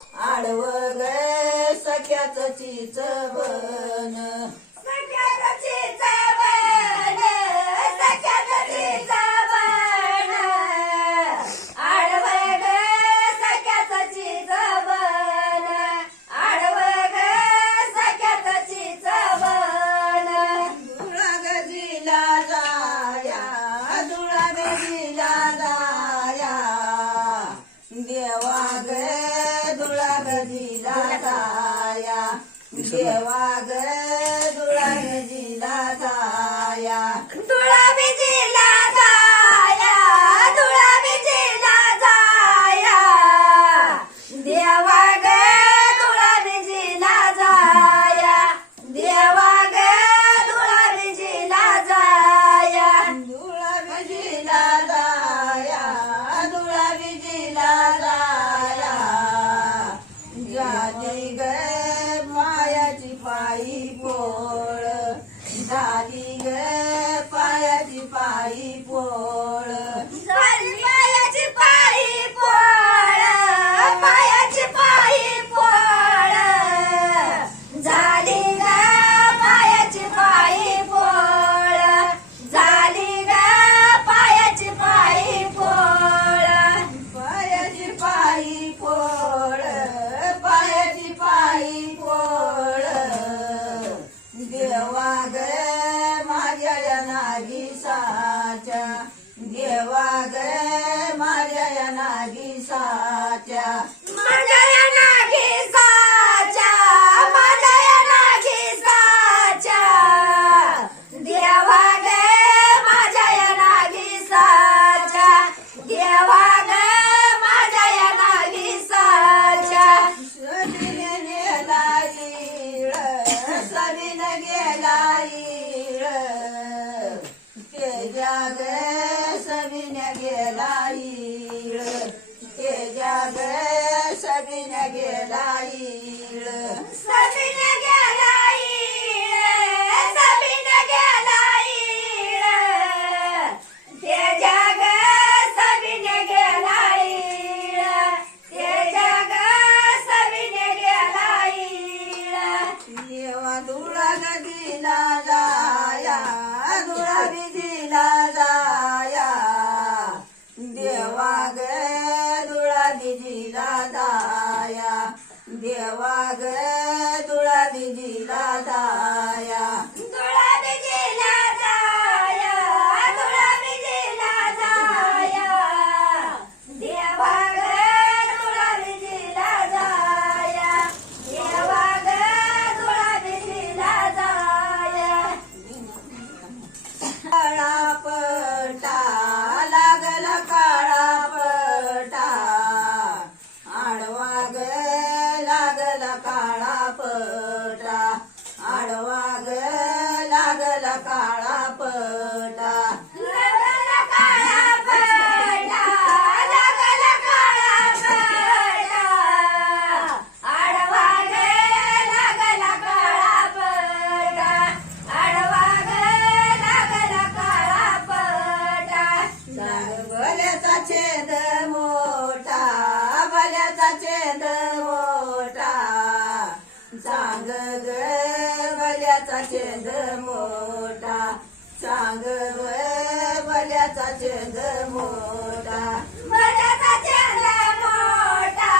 आडव ग सख्याच चिचवन सख्याच चिचवन सख्याच चिचवन आडव ग सख्याच चिचवन आडव ग सख्याच चिचवन धुळा गजीला जाया धुळा गजीला जाया देवा ग धुळा गजीला जाया देवा ग धुळा गजीला जाया धुळा बिजीला जाया धुळा बिजीला जाया देवा ग धुळा बिजीला जाया देवा ग धुळा बिजीला जाया धुळा गजीला जाया धुळा गजीला जाया झाली ग पायाची पायी पोळ झाली ग पायाची पायी पोळ झाली पायाची पायी पोळ पायाची पायी पोळ झाली ग पायाची पायी पोळ झाली ग पायाची पायी पोळ पायाची पायी पोळ पायाची पायी पोळ देवा ग माझ्या या नागीसाच्या देवा ग माझ्या या नागीसाच्या माझ्या या नागीसाच्या माझ्या या नागीसाच्या देवा ग माझ्या या नागीसाच्या देवा ग माझ्या या नागीसाच्या सबिन गेला इळ सबिन गेला इळ तेजा ग सबिन गेला इळ तेजा ग सबिन गेला इळ सबिन गेला इळ सबिन गेला इळ तेजा ग सबिन गेला इळ तेजा ग सबिन गेला इळ देवा धुळा नदीला जाया धुळा बिजीला जाया देवा ग धुळा बिजीला जाया देवा ग धुळा बिजीला जाया धुळा बिजीला जाया धुळा बिजीला जाया देवा ग धुळा बिजीला जाया देवा ग धुळा बिजीला जाया काळा पटा लागला काळा पटा आडवा ग लागला काळा पटा आडवा ग लागला काळा पटा लागला काळा पटा लागला काळा पटा आडवा ग लागला काळा पटा आडवा ग लागला काळा पटा सांग भल्याचा छेद मोठा भल्याचा छेद मोठा सांग ग भल्याचा छेद मोठा सांग ग भल्याचा छेद मोठा भल्याचा छेद मोठा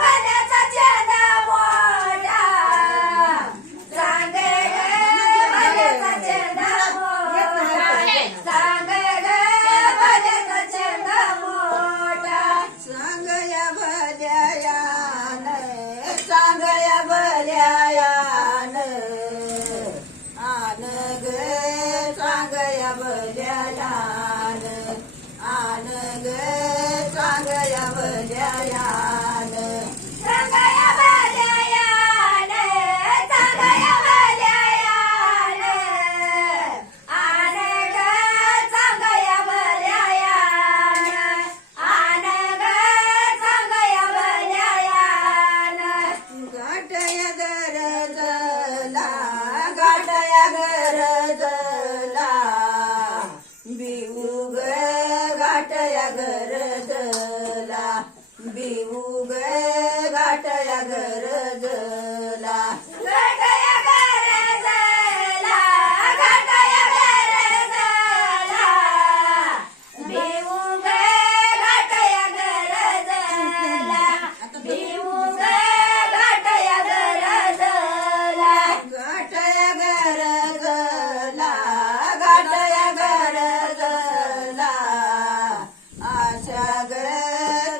भल्याचा छेद मोठा सांग ग भल्याचा छेद मोठा सांग ग भल्याचा छेद मोठा सांग या भल्यायान सांग या भल्यायान गरजला घाटया गरजला घाटया गरजला भिवून गे घाटया गरजला भिवून गे घाटया गरजला घाटया गरजला घाटया गरजला आशा ग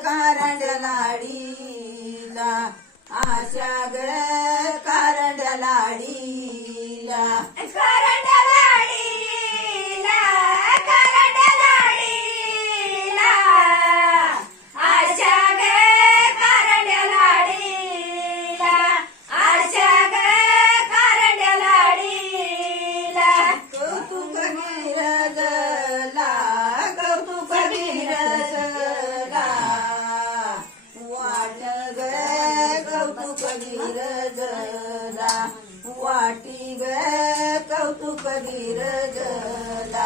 कारंड्या लाडीला आशा ग कारंड्या लाडीला करंड्या लाडीला करंड्या लाडीला आशा गे करंड्या लाडीला आशा गे करंड्या लाडीला कौतुक गिरजला कौतुक गिरजला वाट ग कौतुक गिरजला वाटी ग कौतुक गिरजला